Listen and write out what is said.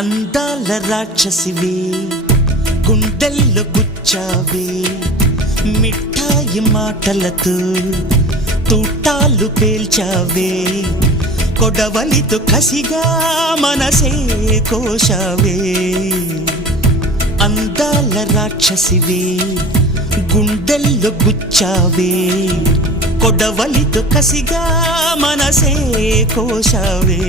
అందాల రాక్షసివే గుండెల్లో గుచ్చావే మిఠాయి మాటలతో తూటాలు పేల్చావే కొడవలితో కసిగా మనసే కోశావే అందాల రాక్షసివే గుండెల్లో గుచ్చావే కొడవలితో కసిగా మనసే కోశావే